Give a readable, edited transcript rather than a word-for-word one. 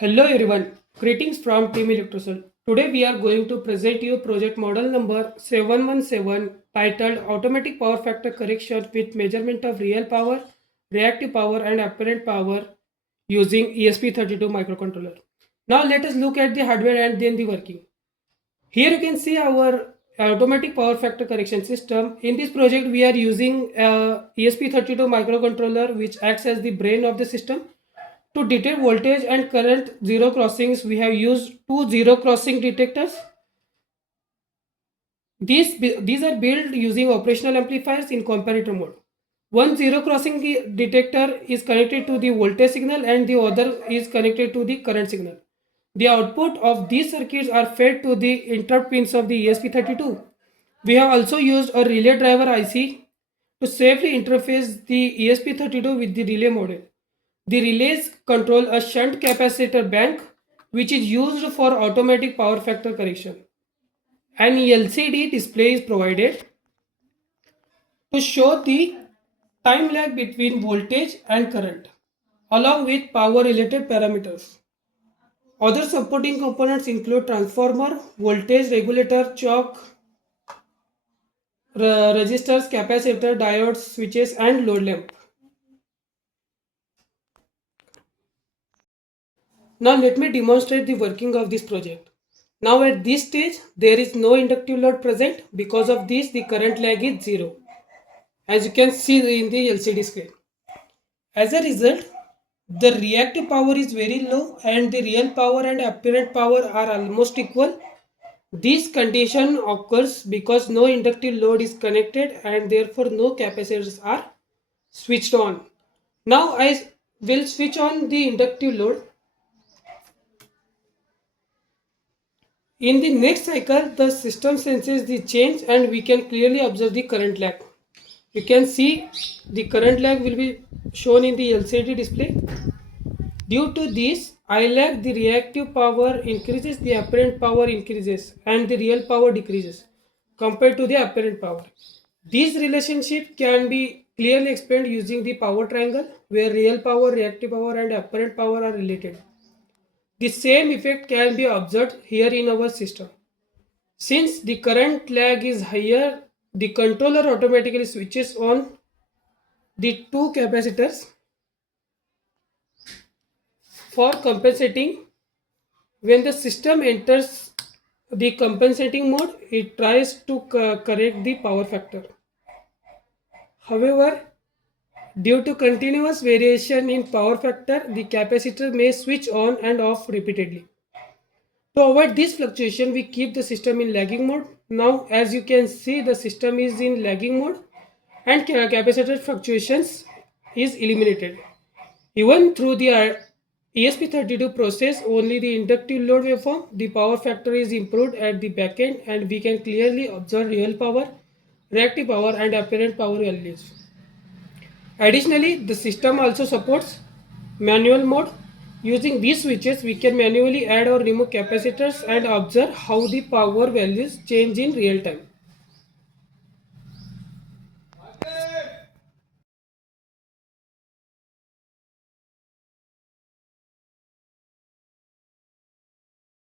Hello everyone, greetings from Team ELECTROSAL. Today we are going to present you project model number 717 titled Automatic Power Factor Correction with Measurement of Real Power, Reactive Power and Apparent Power using ESP32 microcontroller. Now let us look at the hardware and then the working. Here you can see our automatic power factor correction system. In this project we are using ESP32 microcontroller which acts as the brain of the system. To detect voltage and current zero crossings, we have used two zero crossing detectors. These are built using operational amplifiers in comparator mode. One zero crossing detector is connected to the voltage signal and the other is connected to the current signal. The output of these circuits are fed to the interrupt pins of the ESP32. We have also used a relay driver IC to safely interface the ESP32 with the relay module. The relays control a shunt capacitor bank which is used for automatic power factor correction. An LCD display is provided to show the time lag between voltage and current along with power related parameters. Other supporting components include transformer, voltage regulator, choke, resistors, capacitor, diodes, switches and load lamp. Now let me demonstrate the working of this project. Now at this stage there is no inductive load present. Because of this the current lag is 0, as you can see in the LCD screen. As a result, the reactive power is very low and the real power and apparent power are almost equal. This condition occurs because no inductive load is connected and therefore no capacitors are switched on. Now I will switch on the inductive load. In the next cycle, the system senses the change and we can clearly observe the current lag. You can see the current lag will be shown in the LCD display. Due to this, I lag, the reactive power increases, the apparent power increases and the real power decreases compared to the apparent power. This relationship can be clearly explained using the power triangle where real power, reactive power and apparent power are related. The same effect can be observed here in our system. Since the current lag is higher, the controller automatically switches on the two capacitors for compensating. When the system enters the compensating mode, it tries to correct the power factor. However, due to continuous variation in power factor, the capacitor may switch on and off repeatedly. To avoid this fluctuation, we keep the system in lagging mode. Now, as you can see, the system is in lagging mode and capacitor fluctuations is eliminated. Even through the ESP32 process, only the inductive load waveform, the power factor is improved at the back end and we can clearly observe real power, reactive power and apparent power values. Additionally, the system also supports manual mode. Using these switches, we can manually add or remove capacitors and observe how the power values change in real time.